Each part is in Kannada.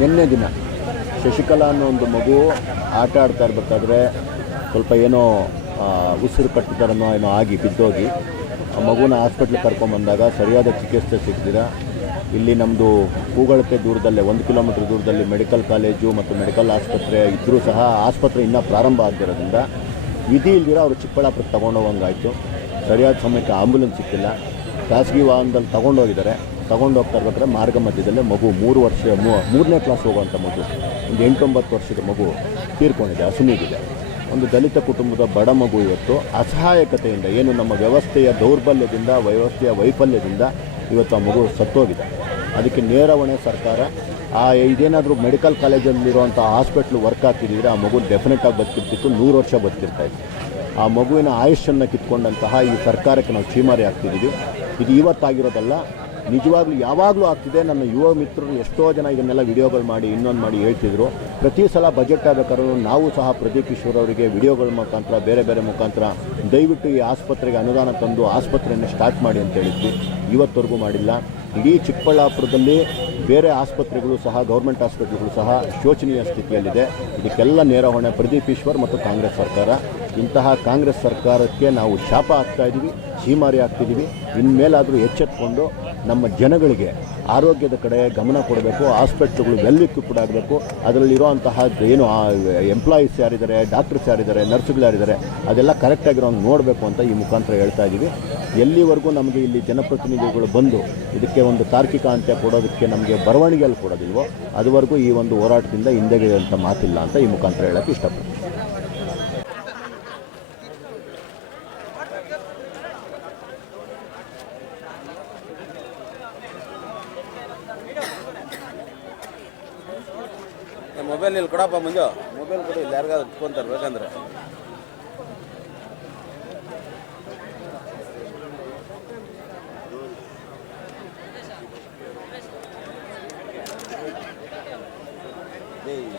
ನಿನ್ನೆ ದಿನ ಶಶಿಕಲಾ ಅನ್ನೋ ಒಂದು ಮಗು ಆಟ ಆಡ್ತಾ ಇರಬೇಕಾದ್ರೆ ಸ್ವಲ್ಪ ಏನೋ ಉಸಿರು ಕಟ್ಟಿದಾರನೋ ಏನೋ ಆಗಿ ಬಿದ್ದೋಗಿ ಆ ಮಗುನ ಹಾಸ್ಪಿಟ್ಲಿಗೆ ಕರ್ಕೊಂಬಂದಾಗ ಸರಿಯಾದ ಚಿಕಿತ್ಸೆ ಸಿಗ್ದಿರ ಇಲ್ಲಿ ನಮ್ಮದು ಕೂಗಳತೆ ದೂರದಲ್ಲೇ 1 ಕಿಲೋಮೀಟ್ರ್ ದೂರದಲ್ಲಿ ಮೆಡಿಕಲ್ ಕಾಲೇಜು ಮತ್ತು ಮೆಡಿಕಲ್ ಆಸ್ಪತ್ರೆ ಇದ್ದರೂ ಸಹ ಆಸ್ಪತ್ರೆ ಇನ್ನೂ ಪ್ರಾರಂಭ ಆಗದಿರೋದ್ರಿಂದ ವಿಧಿ ಇಲ್ದಿರ ಅವರು ಚಿಕ್ಕಬಳ್ಳಾಪುರಕ್ಕೆ ತೊಗೊಂಡೋಗಂಗಾಯಿತು. ಸರಿಯಾದ ಸಮಯಕ್ಕೆ ಆಂಬುಲೆನ್ಸ್ ಸಿಕ್ಕಿಲ್ಲ. ಖಾಸಗಿ ವಾಹನದಲ್ಲಿ ತೊಗೊಂಡೋಗಿದ್ದಾರೆ. ತೊಗೊಂಡೋಗ್ತಾ ಇರ್ಬೇಕಾದ್ರೆ ಮಾರ್ಗ ಮಧ್ಯದಲ್ಲೇ ಮಗು 3ನೇ ಕ್ಲಾಸ್ ಹೋಗುವಂಥ ಮಗು, ಒಂದು 8-9 ವರ್ಷದ ಮಗು ತೀರ್ಕೊಂಡಿದೆ, ಹಸುನಿಗಿದೆ. ಒಂದು ದಲಿತ ಕುಟುಂಬದ ಬಡ ಮಗು ಇವತ್ತು ಅಸಹಾಯಕತೆಯಿಂದ, ಏನು ನಮ್ಮ ವ್ಯವಸ್ಥೆಯ ದೌರ್ಬಲ್ಯದಿಂದ, ವ್ಯವಸ್ಥೆಯ ವೈಫಲ್ಯದಿಂದ ಇವತ್ತು ಆ ಮಗು ಸತ್ತೋಗಿದೆ. ಅದಕ್ಕೆ ನೇರ ಹೊಣೆ ಸರ್ಕಾರ. ಇದೇನಾದರೂ ಮೆಡಿಕಲ್ ಕಾಲೇಜಲ್ಲಿರುವಂಥ ಹಾಸ್ಪಿಟ್ಲು ವರ್ಕ್ ಆಗ್ತಿದ್ದರೆ ಆ ಮಗು ಡೆಫಿನೆಟಾಗಿ ಬದುಕಿರ್ತಿತ್ತು, 100 ವರ್ಷ ಬದುಕಿರ್ತಾಯಿತ್ತು. ಆ ಮಗುವಿನ ಆಯುಷನ್ನು ಕಿತ್ಕೊಂಡಂತಹ ಈ ಸರ್ಕಾರಕ್ಕೆ ನಾವು ಚೀಮಾರಿ ಆಗ್ತಿದ್ದೀವಿ. ಇದು ಇವತ್ತಾಗಿರೋದಲ್ಲ, ನಿಜವಾಗ್ಲೂ ಯಾವಾಗಲೂ ಆಗ್ತಿದೆ. ನನ್ನ ಯುವ ಮಿತ್ರರು ಎಷ್ಟೋ ಜನ ಇದನ್ನೆಲ್ಲ ವಿಡಿಯೋಗಳು ಮಾಡಿ ಇನ್ನೊಂದು ಮಾಡಿ ಹೇಳ್ತಿದ್ರು. ಪ್ರತಿ ಸಲ ಬಜೆಟ್ ಆಗಬೇಕಾದ್ರೂ ನಾವು ಸಹ ಪ್ರದೀಪ್ ಈಶ್ವರ್ ಅವರಿಗೆ ವಿಡಿಯೋಗಳ ಮುಖಾಂತರ, ಬೇರೆ ಬೇರೆ ಮುಖಾಂತರ ದಯವಿಟ್ಟು ಈ ಆಸ್ಪತ್ರೆಗೆ ಅನುದಾನ ತಂದು ಆಸ್ಪತ್ರೆಯನ್ನು ಸ್ಟಾರ್ಟ್ ಮಾಡಿ ಅಂತ ಹೇಳಿದ್ವಿ. ಇವತ್ತವರೆಗೂ ಮಾಡಿಲ್ಲ. ಇಡೀ ಚಿಕ್ಕಬಳ್ಳಾಪುರದಲ್ಲಿ ಬೇರೆ ಆಸ್ಪತ್ರೆಗಳು ಸಹ, ಗೌರ್ಮೆಂಟ್ ಆಸ್ಪತ್ರೆಗಳು ಸಹ ಶೋಚನೀಯ ಸ್ಥಿತಿಯಲ್ಲಿದೆ. ಇದಕ್ಕೆಲ್ಲ ನೇರ ಹೊಣೆ ಪ್ರದೀಪ್ ಈಶ್ವರ್ ಮತ್ತು ಕಾಂಗ್ರೆಸ್ ಸರ್ಕಾರ. ಇಂತಹ ಕಾಂಗ್ರೆಸ್ ಸರ್ಕಾರಕ್ಕೆ ನಾವು ಶಾಪ ಆಗ್ತಾಯಿದ್ದೀವಿ, ಚೀಮಾರಿ ಆಗ್ತಿದ್ದೀವಿ. ಇನ್ಮೇಲಾದರೂ ಎಚ್ಚೆತ್ಕೊಂಡು ನಮ್ಮ ಜನಗಳಿಗೆ ಆರೋಗ್ಯದ ಕಡೆ ಗಮನ ಕೊಡಬೇಕು. ಹಾಸ್ಪಿಟ್ಲ್ಗಳು ವೆಲ್ ಇಕ್ವಿಪ್ಡ್ ಆಗಬೇಕು. ಅದರಲ್ಲಿರುವಂತಹ ಏನು ಎಂಪ್ಲಾಯೀಸ್ ಯಾರಿದ್ದಾರೆ, ಡಾಕ್ಟರ್ಸ್ ಯಾರಿದ್ದಾರೆ, ನರ್ಸ್ಗಳು ಯಾರಿದ್ದಾರೆ, ಅದೆಲ್ಲ ಕರೆಕ್ಟಾಗಿರೋಂಗೆ ನೋಡಬೇಕು ಅಂತ ಈ ಮುಖಾಂತರ ಹೇಳ್ತಾ ಇದ್ದೀವಿ. ಎಲ್ಲಿವರೆಗೂ ನಮಗೆ ಇಲ್ಲಿ ಜನಪ್ರತಿನಿಧಿಗಳು ಬಂದು ಇದಕ್ಕೆ ಒಂದು ತಾರ್ಕಿಕ ಅಂತ್ಯ ಕೊಡೋದಕ್ಕೆ ನಮಗೆ ಬರವಣಿಗೆಯಲ್ಲಿ ಕೊಡೋದಿಲ್ವೋ ಅದುವರೆಗೂ ಈ ಒಂದು ಹೋರಾಟದಿಂದ ಹಿಂದೆಗೆಯುವಂಥ ಮಾತಿಲ್ಲ ಅಂತ ಈ ಮುಖಾಂತರ ಹೇಳೋಕ್ಕೆ ಇಷ್ಟಪಡ್ತೀನಿ. ಮೊಬೈಲ್ ಇಲ್ಲಿ ಕೊಡಪ್ಪ ಮುಂಜು, ಮೊಬೈಲ್ ಕೊಡಿ, ಇಲ್ಲಿ ಯಾರಿಗಾದ್ರು ಇಟ್ಕೊಂತಾರೆ ಬೇಕಂದ್ರೆ.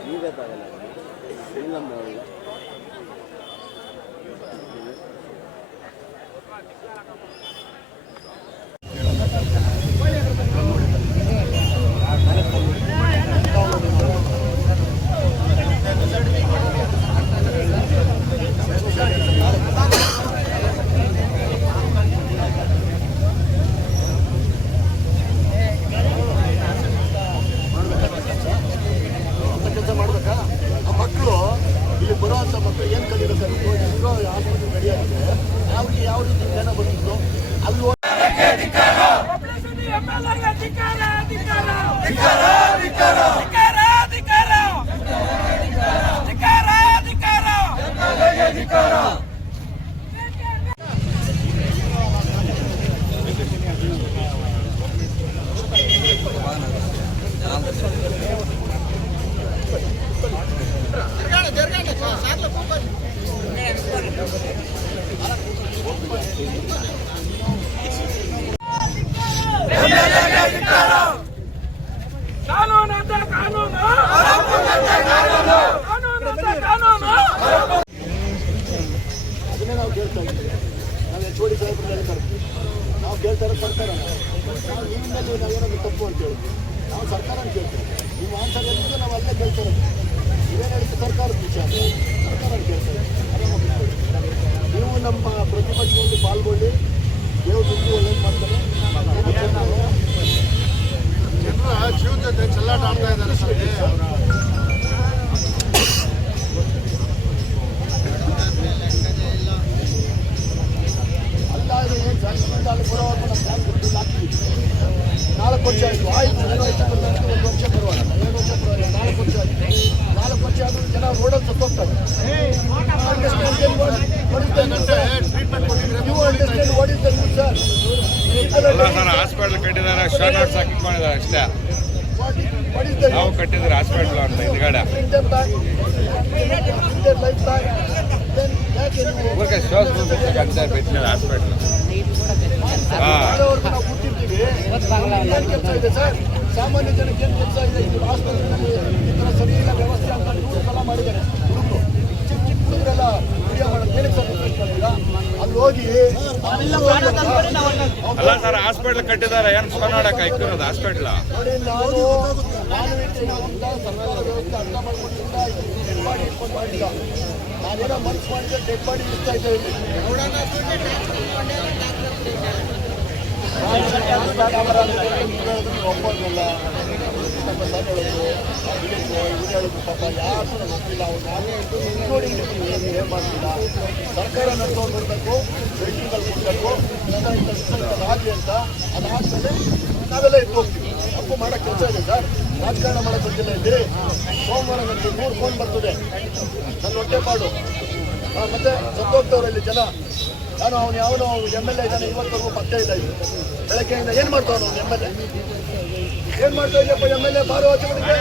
ನೀವೇತಾಗಲ್ಲ ಇಲ್ಲ ಬರುವಂಥ ಮಕ್ಕಳು ಏನು ಕಲಿಬೇಕು ಇರೋ ಆಸ್ಪತ್ರೆ ರೆಡಿಯಾಗಿದೆ. ಯಾವ ರೀತಿ ಜನ ಬಂದಿದ್ದು ಅಲ್ಲಿ ಅದನ್ನೇ ನಾವು ಕೇಳ್ತಾ ಇದ್ದೀವಿ. ನಾವು HOD ಸಾಹೇಬರು ಹೇಳ್ತಾರೆ, ನಾವು ಕೇಳ್ತಾರೆ ಸರ್ಕಾರ, ನಾವು ನಿಮ್ಮ ಮೇಲೆ ನಾವೇನಾದ್ರು ತಪ್ಪು ಅಂತ ಹೇಳಿದ್ವಿ. ನಾವು ಸರ್ಕಾರ ಅಂತ ಕೇಳ್ತೀವಿ. ನಿಮ್ಮ ಆನ್ಸರ್ ಹೇಳಿದ್ರೆ ನಾವು ಅಲ್ಲೇ ಕೇಳ್ತಾರೆ. ಇವೇನು ಹೇಳಿದ್ದು ಸರ್ಕಾರದ ವಿಚಾರ, ಸರ್ಕಾರ ಕೇಳ್ತಾರೆ. ನೀವು ನಮ್ಮ ಪ್ರತಿಪಕ್ಷದಲ್ಲಿ ಪಾಲ್ಗೊಂಡು ದೇವ್ರು ದುಡ್ಡು ಒಳ್ಳೇದು ಮಾಡ್ತಾರೆ. ಜನರ ಜೀವನ ಜೊತೆ ಚೆಲ್ಲಾಟ ಆಡ್ತಾ ಇದ್ದಾರೆ ಸರ್. ಅಲ್ಲಾದರೆ ಏನು ಜಾಸ್ತಿ ಅಲ್ಲಿ ಬರೋವಾಗ ನಮ್ಮ ಬ್ಯಾಂಕ್ ದುಡ್ಡು ಹಾಕ್ತೀವಿ. 4 ವರ್ಷ ಆಯಿತು. ಆಯಿತು 1 ವರ್ಷ ಬರೋದು, 1 ವರ್ಷ ಬರುವಾಗ 2 ವರ್ಷ ಬರೋಲ್ಲ, 4 ವರ್ಷ ಆಯಿತು. 4 ವರ್ಷ ಆದರೂ ಜನ ರೋಡಲ್ಲಿ ಸತ್ತೋಗ್ತಾರೆ. ಹಾಸ್ಪಿಟಲ್ ಕಟ್ಟಿದ್ದಾರೆ, ಶಾರ್ಟ್ ಔಟ್ಸ್ ಹಾಕಿಕೊಂಡಿದ್ದಾರೆ ಅಷ್ಟೇ. ನಾವು ಕಟ್ಟಿದ್ರೆ ಹಾಸ್ಪಿಟಲ್ ಅಂತ ಹಿಂದ್ಗಡೆ ಬಿಟ್ಟಿದ್ದಾರೆ ಹಾಸ್ಪಿಟಲ್. ಸಾಮಾನ್ಯ ಜನಕ್ಕೆ ಏನು ಕೆಲಸ ಇದೆ? ಇದು ಆಸ್ಪತ್ರೆಯಲ್ಲಿ ಈ ಥರ ಸರಿ ಇಲ್ಲ ವ್ಯವಸ್ಥೆ ಅಂತ ಸಲ ಮಾಡಿದ್ದಾರೆ. ಹುಡುಗರು ಚಿಕ್ಕ ಚಿಕ್ಕ ಹುಡುಗರೆಲ್ಲ ವಿಡಿಯೋ ಮಾಡೋದು ಏನಕ್ಕೆ ಸರ್ ಅಲ್ಲಿ ಹೋಗಿ ಅಲ್ಲ ಸರ್, ಹಾಸ್ಪಿಟ್ಲ್ ಕಟ್ಟಿದ್ದಾರೆ, ಏನು ಫೋನ್ ನೋಡಕ್ಕೆ ಇಕ್ಕಿರೋದು ಹಾಸ್ಪಿಟ್ಲ್. ನೋಡಿ, ನಾನು ಮಾನವೀಯತೆಯಿಂದ ಸರ್ಕಾರ ವ್ಯವಸ್ಥೆ ಅರ್ಥ ಮಾಡ್ಕೊಂಡಿಲ್ಲ, ಡೆಡ್ ಬಾಡಿ ಇಟ್ಕೊಂಡು ಮಾಡಿಲ್ಲ. ನಾನೇನೋ ಮನಸ್ಸು ಮಾಡಿದ್ರೆ ಡೆಡ್ ಬಾಡಿ ಇರ್ತಾ ಇದೆ ಇಲ್ಲಿ. ಒಪ್ಪೋದಿಲ್ಲ. ನಮ್ಮ ಸರ್ ಹೇಳೋದು, ಇವ್ರು ಹೇಳೋದು, ಪಾಪ ಯಾರು ಗೊತ್ತಿಲ್ಲ. ಅವ್ರು ನೋಡಿ ಏನು ಮಾಡ್ತಿಲ್ಲ. ಸರ್ಕಾರ ನಡೆದವ್ರು ನೋಡಬೇಕು, ರೇಟಿಂಗ್ಗಳು ಕೊಡಬೇಕು, ಆಗಲಿ ಅಂತ. ಅದಾದಮೇಲೆ ನಾವೆಲ್ಲ ಇಟ್ಟು ಹೋಗ್ತೀವಿ. ತಪ್ಪು ಮಾಡೋ ಕೆಲಸ ಇದೆ ಸರ್, ರಾಜಕಾರಣ ಮಾಡೋ ಗೊತ್ತಿಲ್ಲ. ಇಲ್ಲಿ ಸೋಮವಾರ ನನಗೆ 3 ಫೋನ್ ಬರ್ತದೆ, ನನ್ನ ಹೊಟ್ಟೆಪಾಡು. ಮತ್ತೆ ಸತ್ತೋಗ್ತವ್ರಲ್ಲಿ ಜನ. ನಾನು ಅವನು MLA ಇದ್ದಾನೆ, ಇವತ್ತವರೆಗೂ ಪತ್ತೆ ಇಲ್ಲ. ಇಲ್ಲಿ ಬೆಳಗ್ಗೆಯಿಂದ ಏನು ಮಾಡ್ತಾವನು ಅವ್ನು MLA? ಏನು ಮಾಡ್ತಾ ಇದೆಯಪ್ಪ MLA? ಬಾರೋ ಆಚರಣೆಗೆ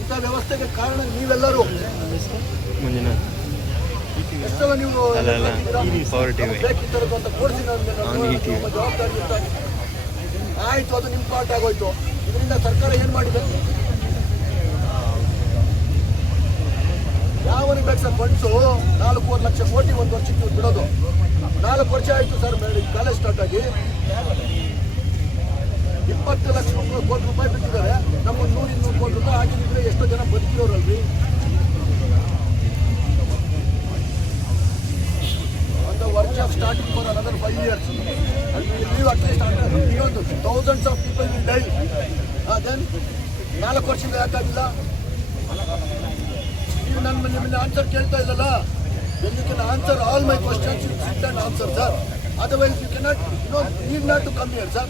ಇಂಥ ವ್ಯವಸ್ಥೆಗೆ ಕಾರಣ ನೀವೆಲ್ಲರೂ. ಎಷ್ಟೆಲ್ಲ ನೀವು ಬೇಕಿತ್ತರದು ಅಂತ ಕೋರ್ಸಿನ ಜವಾಬ್ದಾರಿ ಇರ್ತಾರೆ. ಆಯಿತು, ಅದು ನಿಮ್ಮ ಪಾರ್ಟ್ ಆಗೋಯ್ತು. ಇದರಿಂದ ಸರ್ಕಾರ ಏನು ಮಾಡಿದೆ? ಯಾವನಿಗೆ ಬೇಕು ಸರ್ ಫಂಡ್ಸು? 4 ಲಕ್ಷ ಕೋಟಿ ಒಂದು ವರ್ಷಕ್ಕೆ ಇವ್ರು ಬಿಡೋದು. 4 ವರ್ಷ ಆಯಿತು ಸರ್ ಕಾಲೇಜ್ ಸ್ಟಾರ್ಟ್ ಆಗಿ. 20 ಲಕ್ಷ ಕೋಟಿ ರೂಪಾಯಿ ಬಿಟ್ಟಿದ್ದಾರೆ. ನಮ್ಮ 100-200 ಕೋಟಿ ರೂಪಾಯಿ ಆಗಿದ್ರೆ ಎಷ್ಟೋ ಜನ ಬದುಕಿರೋರಲ್ರಿ. ಒಂದು work starting for another 5 years. And we will leave at least beyond thousands of people will die. Then 4 ವರ್ಷದಿಂದ ಯಾಕಾಗಿಲ್ಲ? ನೀವು ನಿಮ್ಮನ್ನ ಆನ್ಸರ್ ಕೇಳ್ತಾ ಇಲ್ಲಲ್ಲ. When you can answer all my questions, you sit and answer, sir. Otherwise, you cannot, need not to come here, sir.